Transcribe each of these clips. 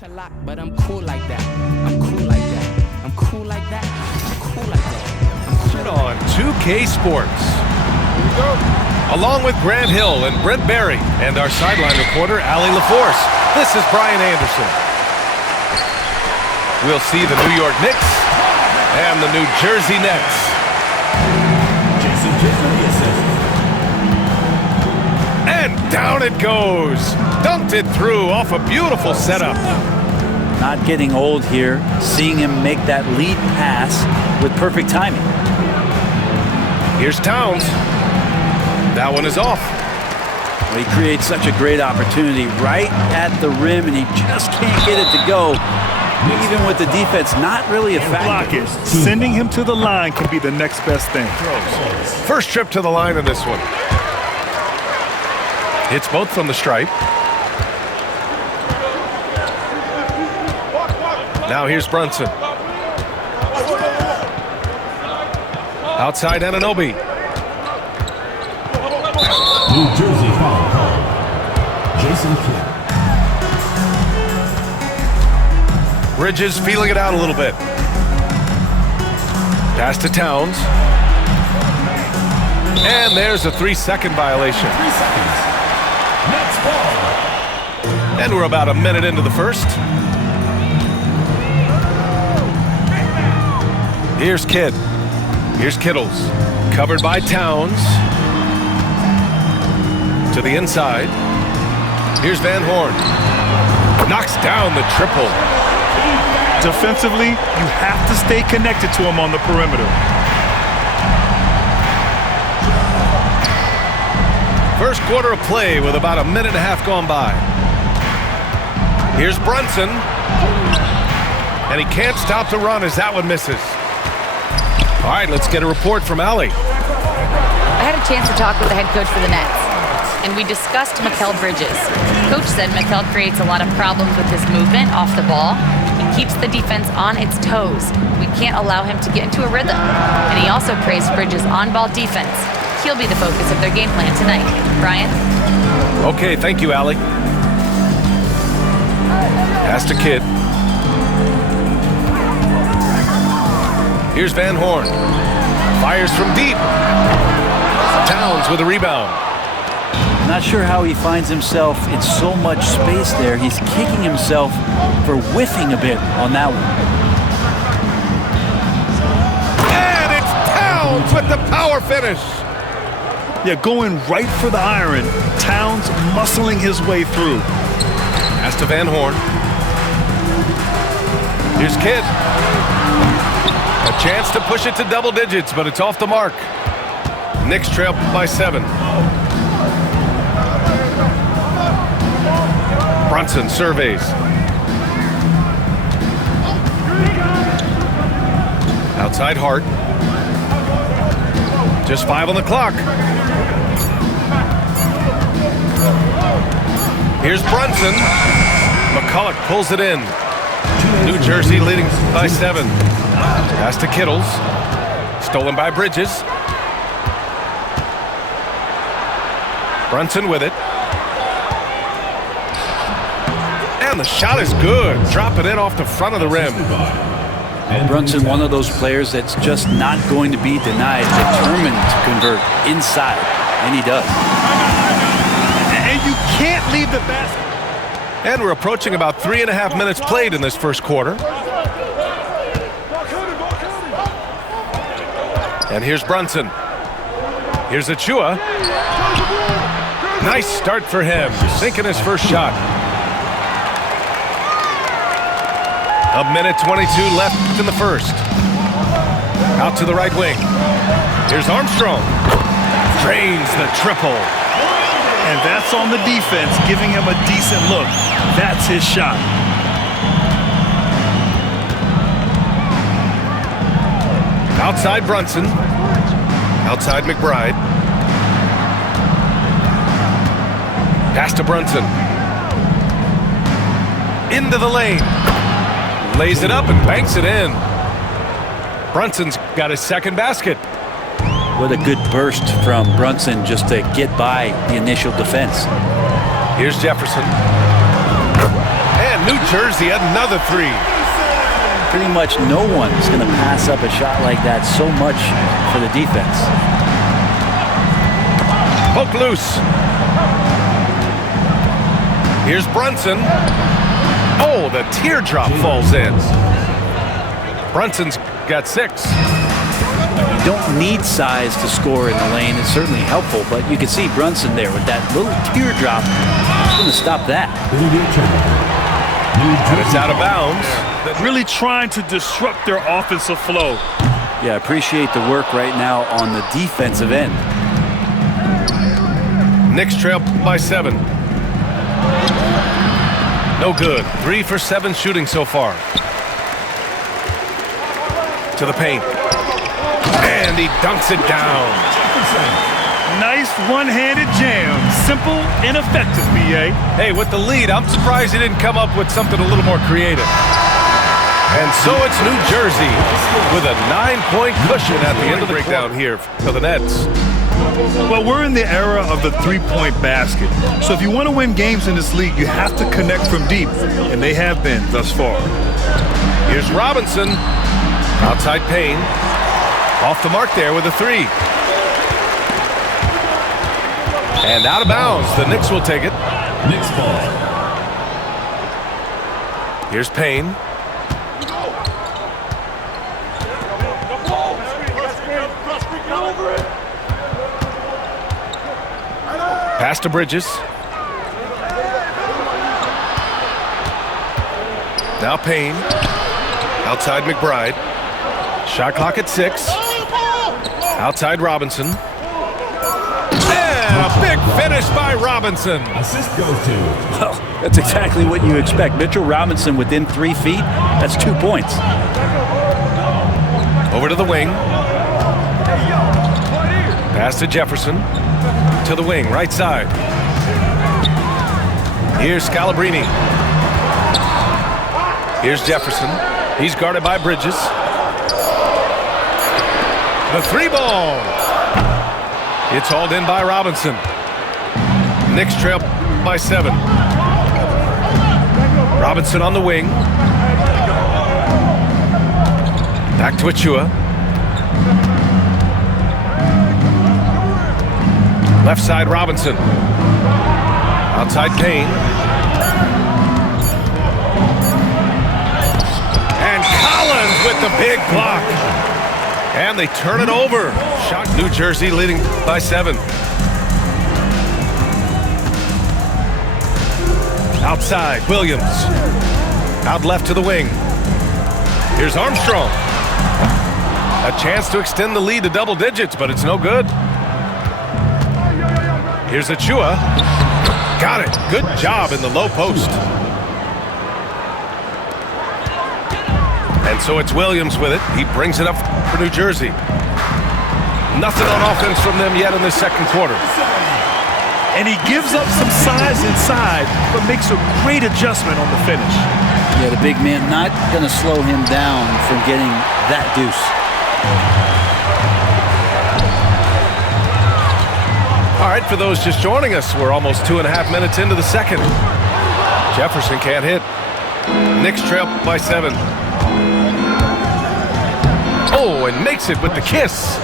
to lock, but I'm cool like that. I'm cool like that. I'm cool like that. I'm cool like that. Turn on 2K Sports. Here we go. Along with Grant Hill and Brent Barry and our sideline reporter, Allie LaForce, this is Brian Anderson. We'll see the New York Knicks and the New Jersey Nets. And down it goes. Dunked it through off a beautiful setup. Not getting old here, seeing him make that lead pass with perfect timing. Here's Towns. That one is off. Well, he creates such a great opportunity right at the rim, and he just can't get it to go. Even with the defense not really a factor. Block it. Sending him to the line can be the next best thing. First trip to the line in this one. Hits both from the stripe. Now here's Brunson. Outside Anunoby. New Jersey foul call. Jason Kidd. Bridges feeling it out a little bit. Pass to Towns. And there's a 3-second violation. 3 seconds. Nets ball. And we're about a minute into the first. Here's Kidd. Here's Kittles. Covered by Towns. To the inside. Here's Van Horn. Knocks down the triple. Defensively, you have to stay connected to him on the perimeter. First quarter of play with about a minute and a half gone by. Here's Brunson. And he can't stop the run as that one misses. All right, let's get a report from Allie. I had a chance to talk with the head coach for the Nets, and we discussed Mikal Bridges. Coach said Mikal creates a lot of problems with his movement off the ball. He keeps the defense on its toes. We can't allow him to get into a rhythm. And he also praised Bridges' on-ball defense. He'll be the focus of their game plan tonight. Brian? Okay, thank you, Allie. Pass to Kidd. Here's Van Horn. Fires from deep. Towns with a rebound. Not sure how he finds himself in so much space there. He's kicking himself for whiffing a bit on that one. And it's Towns with the power finish. Yeah, going right for the iron. Towns muscling his way through. Pass to Van Horn. Here's Kidd. A chance to push it to double digits, but it's off the mark. Knicks trail by 7. Brunson surveys. Outside Hart. Just 5 on the clock. Here's Brunson. McCulloch pulls it in. New Jersey leading by 7. Pass to Kittles. Stolen by Bridges. Brunson with it. And the shot is good. Dropping it off the front of the rim. Brunson, one of those players that's just not going to be denied, determined to convert inside, and he does. And you can't leave the basket. And we're approaching about 3.5 minutes played in this first quarter. And here's Brunson. Here's Achua. Nice start for him, sinking his first shot. A minute 22 left in the first. Out to the right wing. Here's Armstrong. Drains the triple. And that's on the defense, giving him a decent look. That's his shot. Outside Brunson. Outside McBride. Pass to Brunson. Into the lane. Lays it up and banks it in. Brunson's got his second basket. What a good burst from Brunson just to get by the initial defense. Here's Jefferson. And And New Jersey, another three. Pretty much no one is going to pass up a shot like that so much for the defense. Poke loose. Here's Brunson. Oh, the teardrop falls in. Brunson's got 6. You don't need size to score in the lane. It's certainly helpful, but you can see Brunson there with that little teardrop. He's going to stop that. And it's out of bounds. Really trying to disrupt their offensive flow. Yeah, appreciate the work right now on the defensive end. Knicks trail by 7. No good. 3 for 7 shooting so far. To the paint. And he dunks it down. Nice one-handed jam. Simple and effective, B.A. Hey, with the lead, I'm surprised he didn't come up with something a little more creative. And so it's New Jersey with a 9-point cushion at the end of the breakdown here for the Nets. Well, we're in the era of the three-point basket. So if you want to win games in this league, you have to connect from deep, and they have been thus far. Here's Robinson. Outside Payne. Off the mark there with a 3. And out of bounds. The Knicks will take it. Knicks ball. Here's Payne. Pass to Bridges. Now Payne. Outside McBride. Shot clock at 6. Outside Robinson. And a big finish by Robinson. Assist goes to. Well, that's exactly what you expect. Mitchell Robinson within 3 feet. That's 2 points. Over to the wing. Pass to Jefferson. To the wing, right side. Here's Scalabrine. Here's Jefferson. He's guarded by Bridges. The 3-ball. It's hauled in by Robinson. Knicks trail by 7. Robinson on the wing. Back to Achua. Left side Robinson. Outside Payne. And Collins with the big block. And they turn it over. Shot New Jersey leading by 7. Outside Williams. Out left to the wing. Here's Armstrong. A chance to extend the lead to double digits, but it's no good. Here's Achua. Got it. Good job in the low post. And so it's Williams with it. He brings it up for New Jersey. Nothing on offense from them yet in the second quarter. And he gives up some size inside, but makes a great adjustment on the finish. Yeah, the big man not going to slow him down from getting that deuce. All right, for those just joining us, we're almost 2.5 minutes into the second. Jefferson can't hit. Knicks trail by 7. Oh, and makes it with the kiss.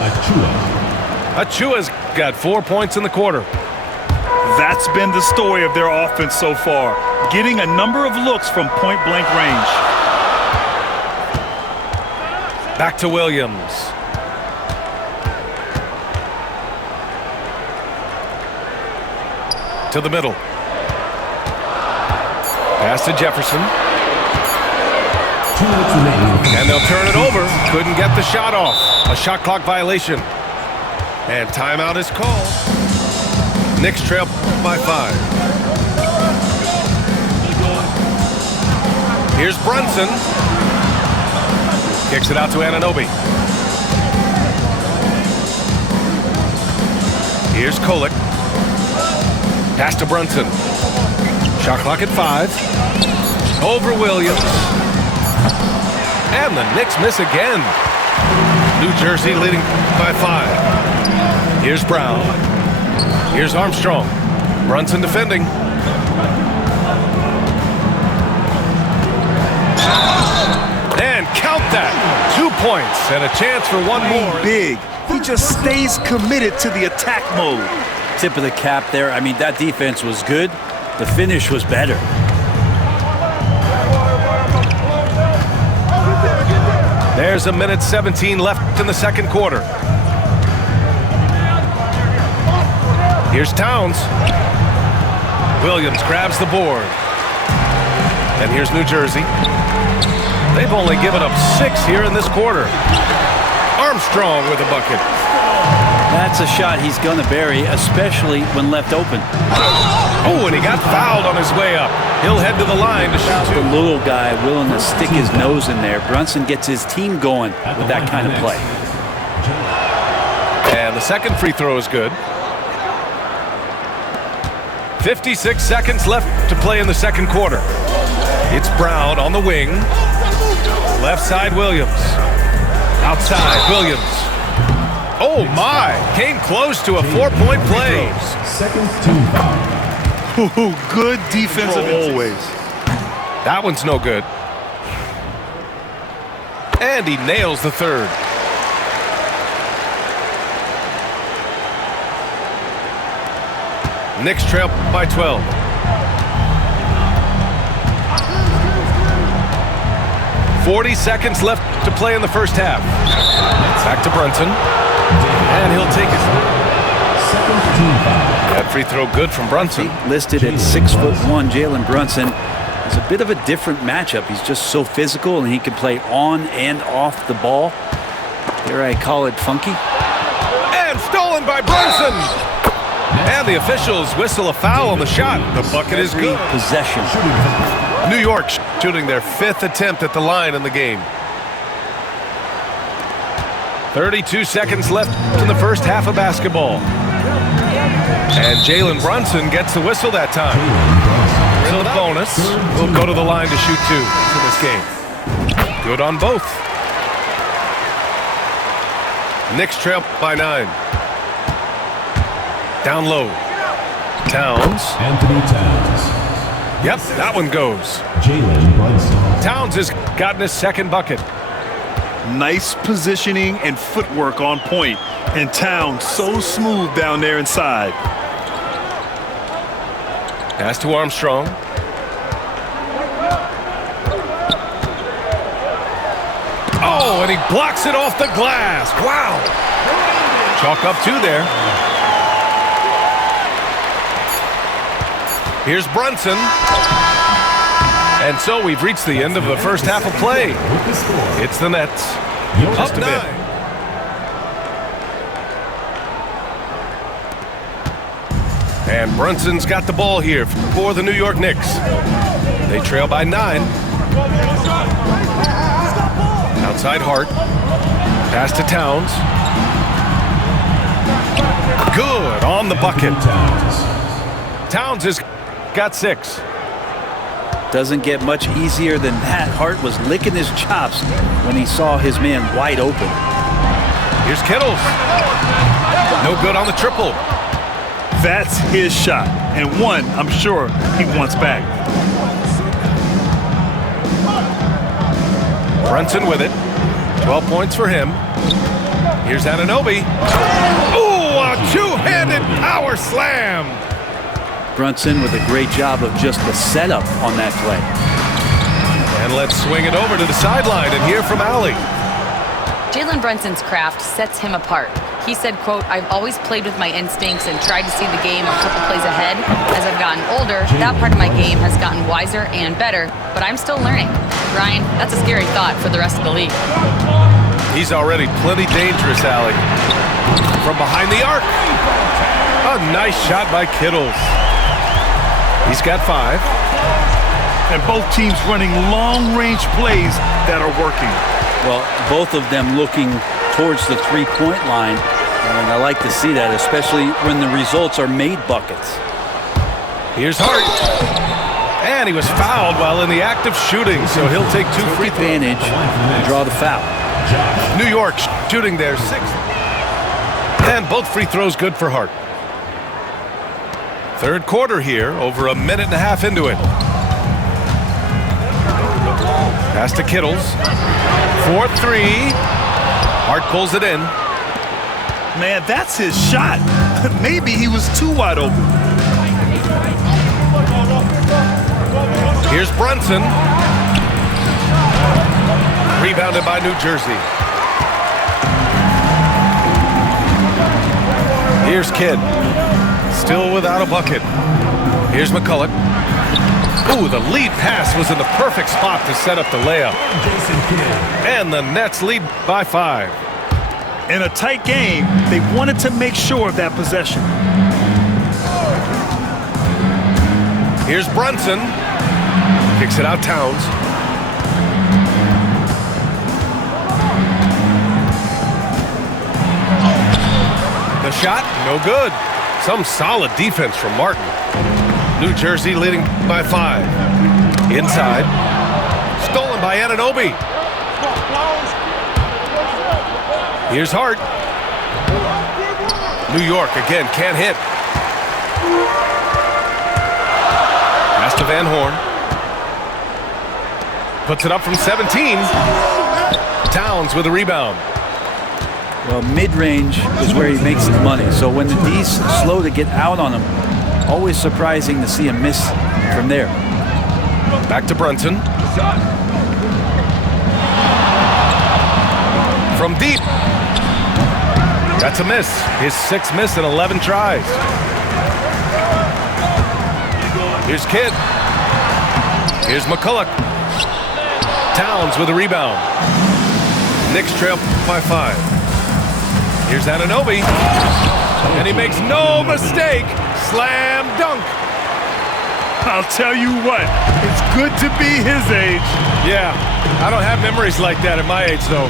Achua's got 4 points in the quarter. That's been the story of their offense so far, getting a number of looks from point-blank range. Back to Williams. To the middle. Pass to Jefferson. 2 minutes remaining. And they'll turn it over. Couldn't get the shot off. A shot clock violation. And timeout is called. Knicks trail by 5. Here's Brunson. Kicks it out to Anunoby. Here's Kolek. Pass to Brunson. Shot clock at 5. Over Williams. And the Knicks miss again. New Jersey leading by 5. Here's Brown. Here's Armstrong. Brunson defending. points and a chance for one more. Big. He just stays committed to the attack mode. Tip of the cap there. I mean, that defense was good. The finish was better. There's a minute 17 left in the second quarter. Here's Towns. Williams grabs the board. And here's New Jersey. They've only given up 6 here in this quarter. Armstrong with a bucket. That's a shot he's going to bury, especially when left open. Oh, and he got fouled on his way up. He'll head to the line to shoot The 2. little guy willing to stick his nose in there. Brunson gets his team going with that kind of play. And the second free throw is good. 56 seconds left to play in the second quarter. It's Brown on the wing. Left side, Williams. Outside, Williams. Oh, my. Came close to a 4-point play. Seconds to 5. Ooh, good defensive always. That one's no good. And he nails the third. Knicks trail by 12. $40 left to play in the first half. Back to Brunson. And he'll take his. That free throw good from Brunson. Listed at 6'1", Jalen Brunson is a bit of a different matchup. He's just so physical, and he can play on and off the ball. Here I call it funky. And stolen by Brunson. And the officials whistle a foul on the shot. The bucket is good. Possession. New York shooting their 5th attempt at the line in the game. 32 seconds left in the first half of basketball. And Jalen Brunson gets the whistle that time. So the bonus will go to the line to shoot 2 for this game. Good on both. Knicks trail by 9. Down low. Towns. Anthony Towns. Yep, that one goes. Jalen Brunson. Towns has gotten his second bucket. Nice positioning and footwork on point. And Towns so smooth down there inside. Pass to Armstrong. Oh, and he blocks it off the glass. Wow. Chalk up 2 there. Here's Brunson. And so we've reached the end of the first half of play. It's the Nets. Up 9. And Brunson's got the ball here for the New York Knicks. They trail by 9. Outside Hart. Pass to Towns. Good on the bucket. Towns has got 6. Doesn't get much easier than that. Hart was licking his chops when he saw his man wide open. Here's Kittles. No good on the triple. That's his shot. And one, I'm sure, he wants back. Brunson with it. 12 points for him. Here's Anunoby. Ooh, a two-handed power slam. Brunson with a great job of just the setup on that play. And let's swing it over to the sideline and hear from Allie. Jalen Brunson's craft sets him apart. He said, quote, "I've always played with my instincts and tried to see the game a couple plays ahead. As I've gotten older, that part of my game has gotten wiser and better, but I'm still learning." Ryan, that's a scary thought for the rest of the league. He's already plenty dangerous, Allie. From behind the arc. A nice shot by Kittles. He's got 5. And both teams running long-range plays that are working. Well, both of them looking towards the three-point line, and I like to see that, especially when the results are made buckets. Here's Hart. And he was fouled while in the act of shooting, so he'll take 2 free throws. Advantage and draw the foul. New York shooting their 6th. And both free throws good for Hart. Third quarter here, over a minute and a half into it. Pass to Kittles. 4-3. Hart pulls it in. Man, that's his shot. Maybe he was too wide open. Here's Brunson. Rebounded by New Jersey. Here's Kidd. Still without a bucket. Here's McCulloch. Ooh, the lead pass was in the perfect spot to set up the layup. And the Nets lead by 5. In a tight game, they wanted to make sure of that possession. Here's Brunson. Kicks it out, Towns. The shot, no good. Some solid defense from Martin. New Jersey leading by 5. Inside. Stolen by Anunoby. Here's Hart. New York again can't hit. Pass to Van Horn. Puts it up from 17. Towns with a rebound. Well, mid-range is where he makes the money. So when the D's slow to get out on him, always surprising to see him miss from there. Back to Brunson. From deep. That's a miss. His 6th miss in 11 tries. Here's Kidd. Here's McCulloch. Towns with a rebound. Knicks trail by 5. Here's Anunoby. And he makes no mistake. Slam dunk. I'll tell you what, it's good to be his age. Yeah, I don't have memories like that at my age, though.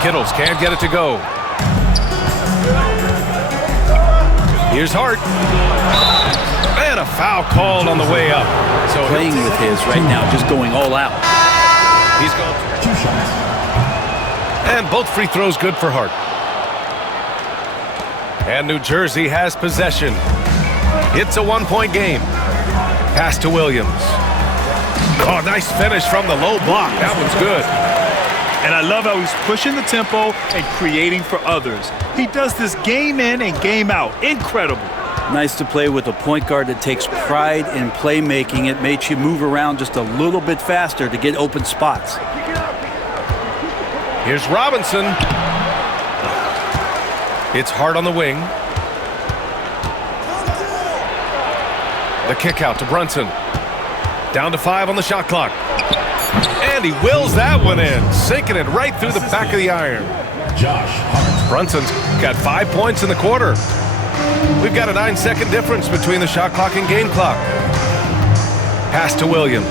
Kittles can't get it to go. Here's Hart. And a foul called on the way up. So Playing with his right now, just going all out. he's going. 2 shots. And both free throws good for Hart. And New Jersey has possession. It's a 1-point game. Pass to Williams. Oh, nice finish from the low block. That one's good. And I love how he's pushing the tempo and creating for others. He does this game in and game out. Incredible. Nice to play with a point guard that takes pride in playmaking. It makes you move around just a little bit faster to get open spots. Here's Robinson. It's Hart on the wing. The kick out to Brunson. Down to 5 on the shot clock. And he wills that one in, sinking it right through the back of the iron. Josh Hart. Brunson's got 5 points in the quarter. We've got a 9-second difference between the shot clock and game clock. Pass to Williams.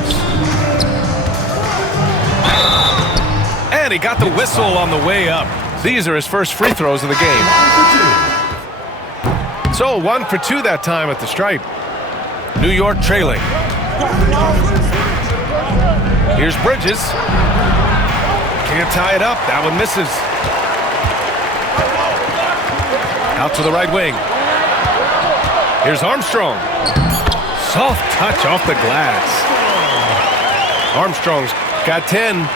And he got the whistle on the way up. These are his first free throws of the game. So 1 for 2 that time at the stripe. New York trailing. Here's Bridges. Can't tie it up. That one misses. Out to the right wing. Here's Armstrong. Soft touch off the glass. Armstrong's got 10.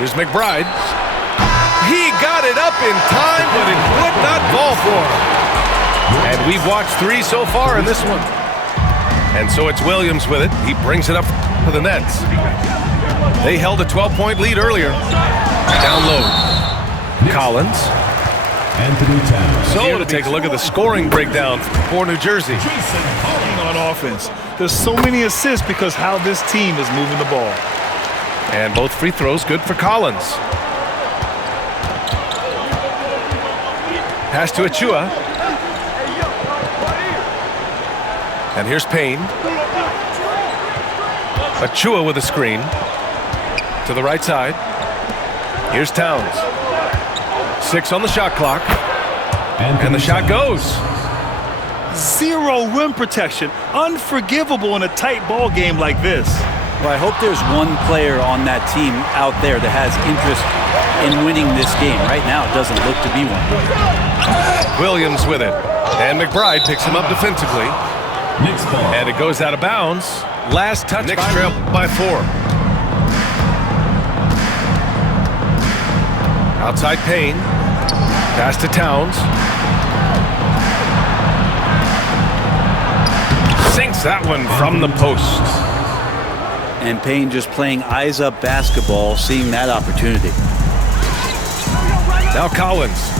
Here's McBride. He got it up in time, but it would not fall for him. And we've watched 3 so far in this one. And so it's Williams with it. He brings it up for the Nets. They held a 12-point lead earlier. Down low. Collins. Anthony Towns. So to take a look at the scoring breakdown for New Jersey. On offense. There's so many assists because how this team is moving the ball. And both free throws good for Collins. Pass to Achua. And here's Payne. Achua with a screen. To the right side. Here's Towns. 6 on the shot clock. And the shot goes. Zero rim protection. Unforgivable in a tight ball game like this. Well, I hope there's one player on that team out there that has interest in winning this game. Right now, it doesn't look to be one. Williams with it. And McBride picks him up defensively. Knicks ball. And it goes out of bounds. Last touch. Knicks trail by 4. Outside Payne. Pass to Towns. Sinks that one from the post. And Payne just playing eyes-up basketball, seeing that opportunity. Now Collins.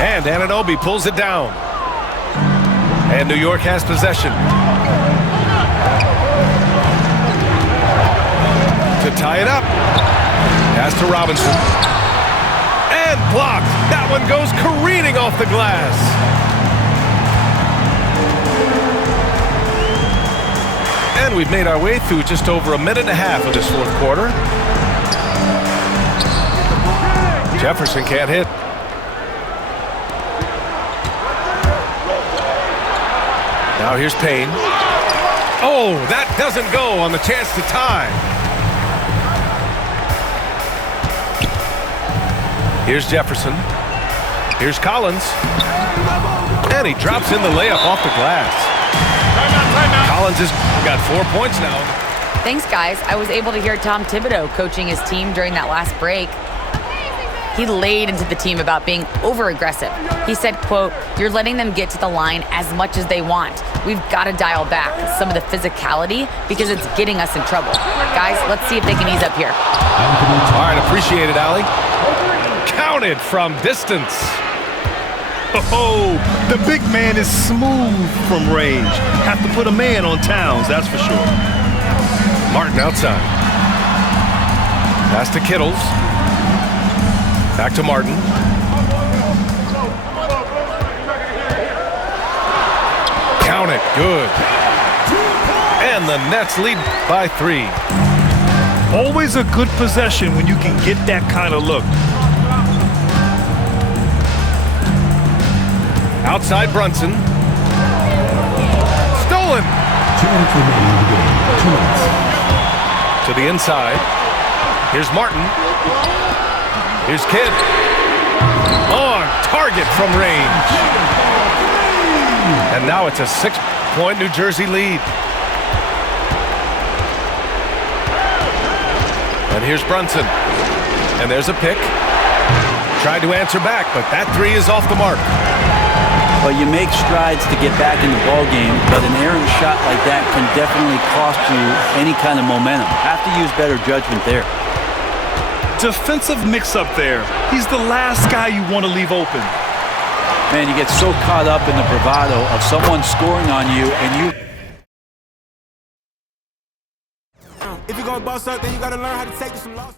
And Anunoby pulls it down. And New York has possession. To tie it up. Pass to Robinson. And blocked. That one goes careening off the glass. And we've made our way through just over a minute and a half of this fourth quarter. Jefferson can't hit. Now here's Payne. Oh, that doesn't go on the chance to tie. Here's Jefferson. Here's Collins. And he drops in the layup off the glass. Timeout. Collins has got 4 points now. Thanks, guys. I was able to hear Tom Thibodeau coaching his team during that last break. He laid into the team about being over-aggressive. He said, quote, "You're letting them get to the line as much as they want. We've got to dial back some of the physicality because it's getting us in trouble. Guys, let's see if they can ease up here." All right, appreciate it, Allie. Counted from distance. Oh, the big man is smooth from range. Have to put a man on Towns, that's for sure. Martin outside. Pass to Kittles. Back to Martin. Count it. Good. And the Nets lead by 3. Always a good possession when you can get that kind of look. Outside Brunson. Stolen. 2 minutes remaining in the game. 2 minutes. To the inside. Here's Martin. Here's Kidd. On target from range. And now it's a 6-point New Jersey lead. And here's Brunson. And there's a pick. Tried to answer back, but that 3 is off the mark. Well, you make strides to get back in the ball game, but an errant shot like that can definitely cost you any kind of momentum. Have to use better judgment there. Defensive mix-up there. He's the last guy you want to leave open. Man, you get so caught up in the bravado of someone scoring on you, and you... If you're gonna boss up, then you gotta learn how to take some losses.